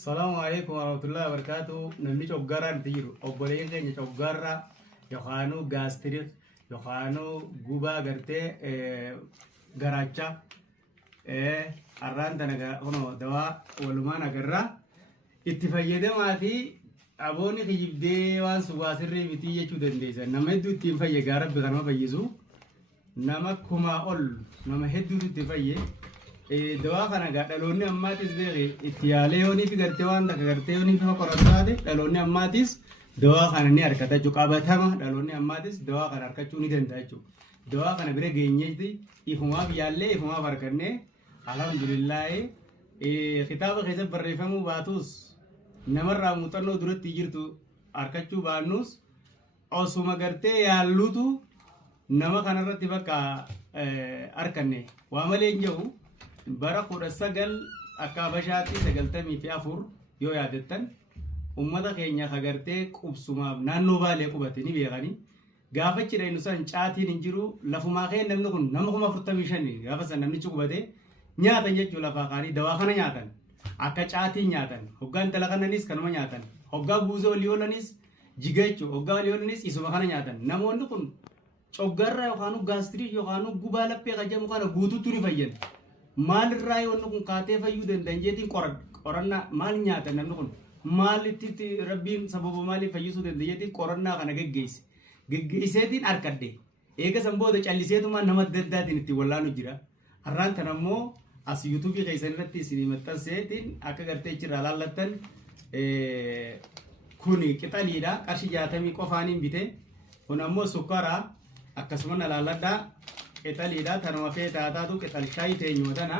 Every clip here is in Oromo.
السلام عليكم ورحمة الله وبركاته. نمني شجرة نتيرو أو بلين كني شجرة يخانو غاستريك يخانو غوبا غرتة غراچا أران تناغا هنو دوا ولمان أغرا اتفايدة ما في أبوني خيب دي وان سواسر متي يچو دنديسا نمدو تنفاية غارب بغرما فيزو نما كما أول نما هدو تنفاية دوا خنا غا دلوني اماتيس بيغي اتياليوني في غرتيوان دا غرتيوني في قرطاده دلوني اماتيس دوا خنا ني اركتا جو قابتما دلوني اماتيس دوا خنا اركچوني دنداچو دوا خنا بره گينيتي يفما بياله يفما بركنه الحمد لله خطاب خيز بريفمو باتوس نمر متنو درت يجرتو اركچو بانوس او سوما غرتي يالوتو نما خنا رتي بقى اركنه وعملين جو bara kudha sagal akka bashaatti sagaltamii fi afur yoo yaadettan ummata keenya kagartee qubsumaaf naannoo baalee qubate ni beekani gaafa cidhaynu san caatiin hin jiru lafumaa kee namni kun nama 45 gaafa san namni qubate nyaatan jechuu lafaa kaanii dawaa kana nyaatan akka caatiin nyaatan hoggaan talaqananis kanuma nyaatan hoggaa buuzoo liyoolanis jigachuu hoggaa liyoolanis isuma kana nyaatan namoonni kun coggarra yookaan gaastirii yookaan gubaa laphee qajamu kana guutuutu ni fayyada maal irraa yoo kun kaatee fayyuu dandeetiin qorannaa maal nyaatan namni kun maalitti rabbiin sababa maaliif fayyisuu dandeetiin qorannaa kana geggeesseetiin arkadde eega san booda calliseetuma nama daddaatiin itti wallaanu jira har'aan tan ammoo as yuutuubii keessan irratti isin maxxanseetiin akka gartee jira laallattan kuni qixaliidha qarshii 60 qofaaniin bite kun ammoo sukkaara akkasuma laalladhaa Italia tanuma feeta taatu qital shayi teenyotana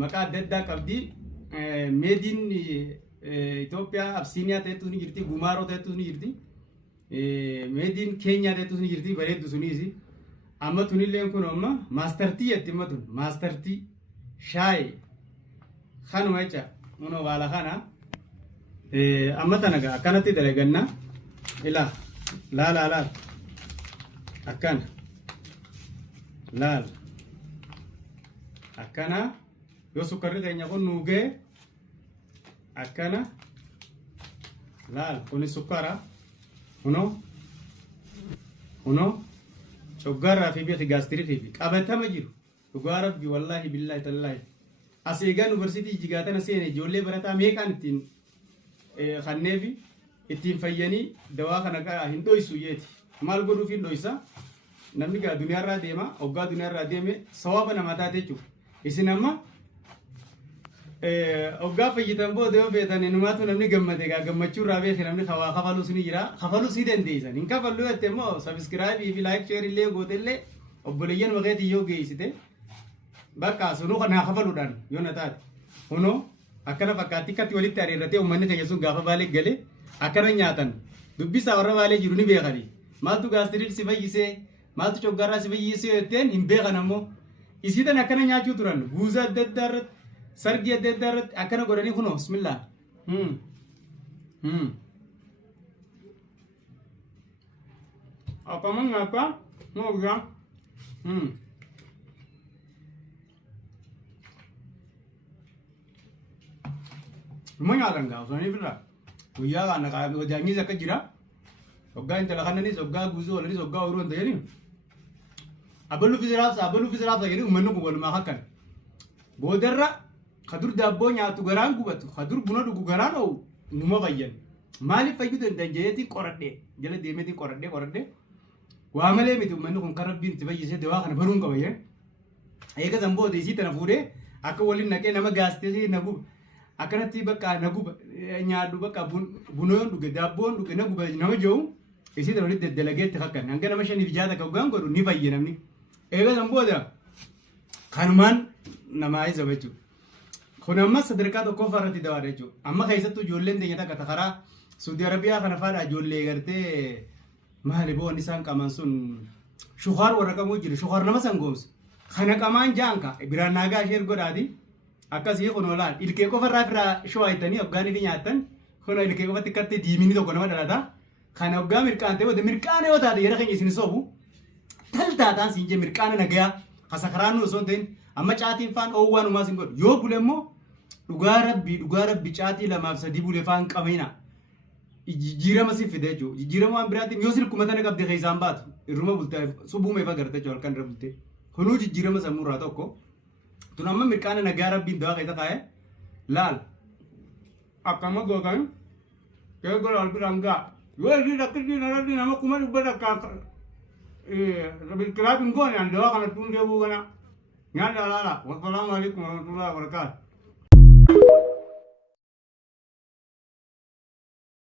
maqaa adda addaa qabdi made in Ethiopia Abyssinia ta'etu ni jirti Gumaro ta'etu ni jirti made in Kenya ta'etu ni jirti bareeddu sunisi amma tunilleen kun amma master tea yetti matun master tea shayi kanuma jecha uno wala kana amma tanaga akkanatti dalaganna ila la akkana laal akkana yoo sukkarri keenya kun nuugee akkana laal kun sukkara uno coggarraa fi biqi gaastiriitii fi qabatama jiru dhugaa rabbi wallahi billahi tallahi as eegaa yuunivarsiitii jigaatana seene ijoollee barataa meeqaan ittiin kanneefi ittiin fayyanii dawaa kana hin dhoysu yeeti maal godhuuf hin dhoysa namni gaa duniyaarraa deema hoggaa duniyaarraa deeme sawaba namaa taate jechuudha isin amma hoggaa fayyitan booda yoo feetan inumaatu namni gammade gaa gammachuurraa beeke namni kafaluu sini jira kafaluu sii dandeessan hin kafaluu jette immoo sabiskiraabii fi laayik sheer illee goote illee obboleeyyan maqeetii yoo geessite bakka sunuu kanaa kafaluudhaan yoo na taate kunoo akkana fakkaatti akkatti walitti ariirratee uummanni keenya sun gaafa baalee galee akkana nyaatan dubbisaa warra baalee jiru ni beekani maaltu gaastiriik si fayyisee maaltu coggarraa si fayyisee jetteen hin beekan ammoo isiitan akkana nyaachuu turan guuzaa adda addaa irratti sargii adda addaa irratti akkana godhanii kunoo bismillah akkama nyaata moogaa Rumah nyaatan gaa osoo inni birraa guyyaa kana wadaanyiis akka jira hoggaa intala kananis hoggaa guuzoo olanis hoggaa uruu hin ta'ini abaluu fi siraabsa jedhanii uummanni kun walumaa akkan boodarra kadur daabboo nyaatu garaan gubatu kadur buna dhugu garaan oolu numa fayyan maaliif fayyuu danda'an jedheetiin qoradhee jala deemeetiin qoradhee waa malee miti uummanni kun kan rabbiin itti fayyisee dawaa kana baruun qaba jeen eega san booda isii tana fuudhee akka waliin naqee nama gaastee naguba akkanatti bakka naguba nyaadhu bakka bunoon dhuge daabboon dhuge naguba nama jiru isii tana walitti daddalageetti fakkan hanga nama 5 fi 6 hoggaan godhu ni fayye namni eega san booda kanumaan namaa isa jechuudha kun amma sadarkaa tokkoffaa irratti dawaadha jechuudha amma keessattuu ijoolleen teenya takka karaa Saudi Arabiyaa kana faadha ijoollee gartee maali boon isaan qaban sun shuhaar warra qabu jiru shuhaar nama sangoomsu kana qamaan jaanka biraan naagaa sheer godhaati akkasii kun olaan ilkee qofa irraa firaa shoo'aytanii hoggaanii fi nyaatan kun ilkee qofatti kattee diimini tokko nama dhalata kana hoggaa mirqaantee booda mirqaana yoo taate yeroo keenya isin soobu taltaataan siin jee mirqaana nagayaa kasakaraan nu osoo hin ta'in amma caatiin faan oowwaan uumaa siin godhu yoo bule immoo dhugaa rabbi caatii lamaaf sadii bulee faan qabina. Jijjiirama si fide jechuudha. Jijjiirama waan biraatiin yoo silkuma tana qabdee keessaan baatu irruma bultee subbuu meefa gartee jechuudha halkan irra bultee. Kunuu jijjiirama sammuu irraa tokko. Tun amma mirqaana nagaa rabbiin dawaa keessa kaa'ee laal. Akkama gootan keessa laal biraan gaa. Yoo isii dhaqqisii narratti nama kuma dhibba takkaa kiraabin goone an dawaa kana tun deebuu kana. Nyaata laala. Wassalaamu alaikum warahmatullahi wabarakatuh.